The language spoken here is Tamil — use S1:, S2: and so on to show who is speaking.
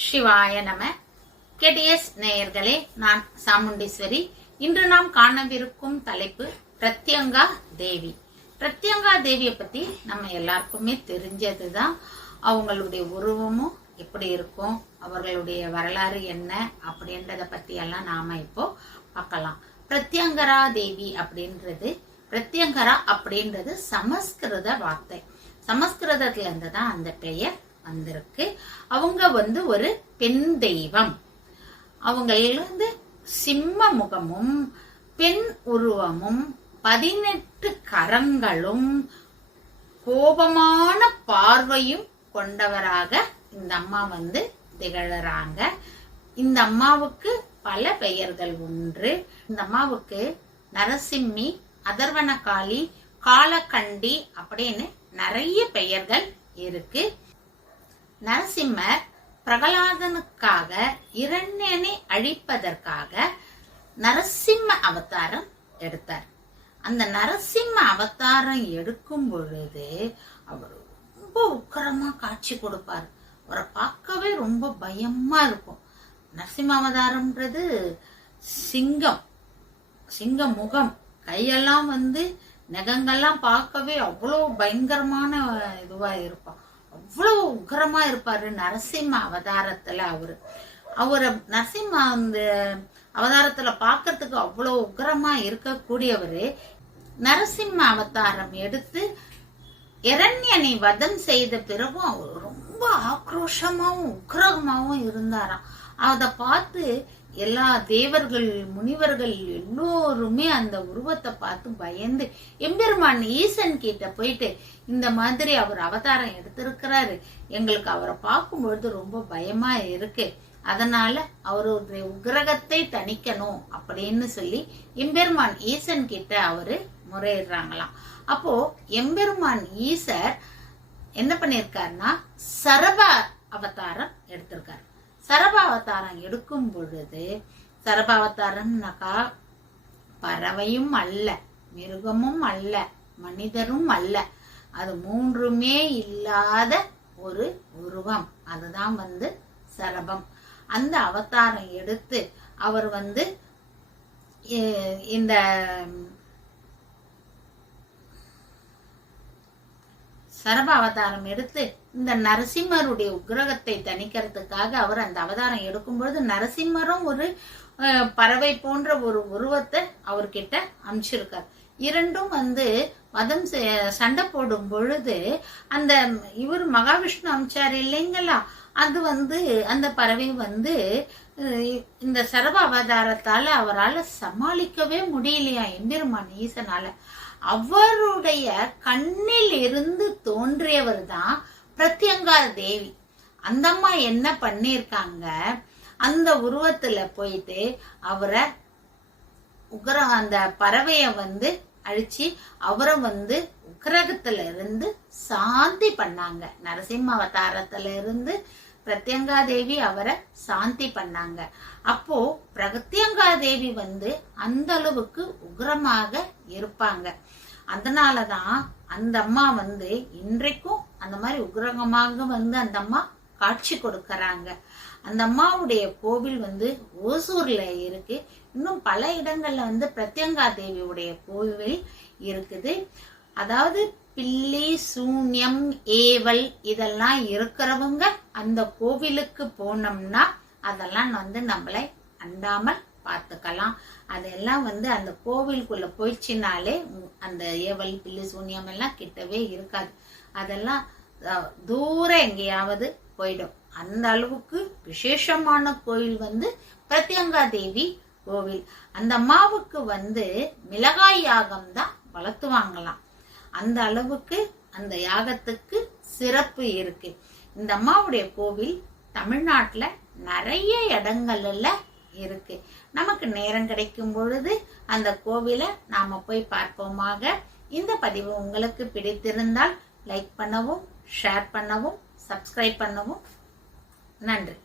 S1: சிவாய நம. கெடிஎஸ் நேயர்களே நான் சாமுண்டீஸ்வரி. இன்று நாம் காணவிருக்கும் தலைப்பு பிரத்யங்கா தேவி. பிரத்யங்கா தேவியை பத்தி நம்ம எல்லாருக்குமே தெரிஞ்சதுதான். அவங்களுடைய உருவமும் எப்படி இருக்கும் அவர்களுடைய வரலாறு என்ன அப்படின்றத பத்தி எல்லாம் நாம இப்போ பார்க்கலாம். பிரத்யங்கரா தேவி அப்படின்றது பிரத்யங்கரா அப்படின்றது சமஸ்கிருத வார்த்தை. சமஸ்கிருதத்துல இருந்து தான் அந்த பெயர் வந்திருக்கு. அவங்க வந்து ஒரு பெண் தெய்வம். அவங்களிருந்து சிம்ம முகமும் பெண் உருவமும் பதினெட்டு கரங்களும் கோபமான பார்வையும் கொண்டவராக இந்த அம்மா வந்து திகழறாங்க. இந்த அம்மாவுக்கு பல பெயர்கள் உண்டு. இந்த அம்மாவுக்கு நரசிம்மி அதர்வனகாளி காலகண்டி அப்படின்னு நிறைய பெயர்கள் இருக்கு. நரசிம்மர் பிரகலாதனுக்காக இரண்யனை அழிப்பதற்காக நரசிம்ம அவதாரம் எடுத்தார். அந்த நரசிம்ம அவதாரம் எடுக்கும் பொழுது அவர் ரொம்ப உக்கரமா காட்சி கொடுப்பார். அவரை பார்க்கவே ரொம்ப பயமா இருக்கும். நரசிம்ம அவதாரம்ன்றது சிங்கம் சிங்க முகம் கையெல்லாம் வந்து நகங்கள்லாம் பார்க்கவே அவ்வளோ பயங்கரமான இதுவா இருப்பான். அவ்வளவு உக்கரமா இருப்பாரு நரசிம்ம அவதாரத்துல அவரு. அவரை நரசிம்ம அந்த அவதாரத்துல பாக்குறதுக்கு அவ்வளவு உக்கரமா இருக்கக்கூடியவரு நரசிம்ம அவதாரம் எடுத்து இரண்யனை வதம் செய்த பிறகும் அவர் ரொம்ப ஆக்ரோஷமாவும் உக்ரகமாவும் இருந்தாராம். அதை பார்த்து எல்லா தேவர்கள் முனிவர்கள் எல்லோருமே அந்த உருவத்தை பார்த்து பயந்து எம்பெருமான் ஈசன் கிட்ட போயிட்டு இந்த மாதிரி அவர் அவதாரம் எடுத்திருக்கிறாரு. எங்களுக்கு அவரை பார்க்கும் பொழுது ரொம்ப பயமா இருக்கு. அதனால அவருடைய உக்கிரகத்தை தணிக்கணும் அப்படின்னு சொல்லி எம்பெருமான் ஈசன் கிட்ட அவரு முறையிடுறாங்களாம். அப்போ எம்பெருமான் ஈசர் என்ன பண்ணிருக்காருன்னா சரப அவதாரம் எடுத்திருக்காரு. சரபாவதாரம் எடுக்கும் பொழுது சரபாவதாரம்னாக்கா பறவையும் அல்ல மிருகமும் அல்ல மனிதரும் அல்ல. அது மூன்றுமே இல்லாத ஒரு உருவம். அதுதான் வந்து சரபம். அந்த அவதாரம் எடுத்து அவர் வந்து இந்த சரப அவதாரம் எடுத்து இந்த நரசிம்மருடைய உக்ரகத்தை தணிக்கிறதுக்காக அவர் அந்த அவதாரம் எடுக்கும் பொழுது நரசிம்மரும் ஒரு பறவை போன்ற ஒரு உருவத்தை அவர்கிட்ட அமைச்சிருக்கார். இரண்டும் வந்து மதம் சண்டை போடும் பொழுது அந்த இவர் மகாவிஷ்ணு அமைச்சார் இல்லைங்களா? அது வந்து அந்த பறவை வந்து இந்த சரப அவதாரத்தால அவரால் சமாளிக்கவே முடியலையா எம்பெருமான் ஈசனால? அவருடைய கண்ணில் இருந்து தோன்றியவர் தான் பிரத்யங்கா தேவி. அந்த அம்மா என்ன பண்ணிருக்காங்க அந்த உருவத்துல போயிட்டு அவரை உக்ர அந்த பறவைய வந்து அழிச்சு அவரை வந்து உக்ரகத்துல இருந்து சாந்தி பண்ணாங்க. நரசிம்ம அவதாரத்துல இருந்து பிரத்யங்கா தேவி அவரை சாந்தி பண்ணாங்க. அப்போ பிரத்யங்கா தேவி வந்து அந்த அளவுக்கு உக்ரமாக இருப்பாங்க. அதனாலதான் அந்த அம்மா வந்து இன்றைக்கும் அந்த மாதிரி உக்ரகமாக வந்து அந்த அம்மா காட்சி கொடுக்கறாங்க. அந்த அம்மாவுடைய கோவில் வந்து ஓசூர்ல இருக்கு. இன்னும் பல இடங்கள்ல வந்து பிரத்யங்கா தேவியுடைய கோவில் இருக்குது. அதாவது பில்லி சூன்யம் ஏவல் இதெல்லாம் இருக்கிறவங்க அந்த கோவிலுக்கு போனோம்னா அதெல்லாம் வந்து நம்மளை அண்டாமல் பார்த்துக்கலாம். அதெல்லாம் வந்து அந்த கோவிலுக்குள்ள போயிடுச்சுனாலே அந்த ஏவல் பில்லி சூன்யம் எல்லாம் கிட்டவே இருக்காது. அதெல்லாம் தூரம் எங்கேயாவது போயிடும். அந்த அளவுக்கு விசேஷமான கோயில் வந்து பிரத்யங்கா தேவி கோவில். அந்த அம்மாவுக்கு வந்து மிளகாய் யாகம் தான் வளர்த்துவாங்களாம் அந்த அளவுக்கு அந்த யாகத்துக்கு சிறப்பு இருக்கு. இந்த அம்மாவுடைய கோவில் தமிழ்நாட்டில் நிறைய இடங்கள்ல இருக்கு. நமக்கு நேரம் கிடைக்கும் பொழுது அந்த கோவிலை நாம போய் பார்ப்போமாக. இந்த பதிவு உங்களுக்கு பிடித்திருந்தால் லைக் பண்ணவும் ஷேர் பண்ணவும் சப்ஸ்கிரைப் பண்ணவும். நன்றி.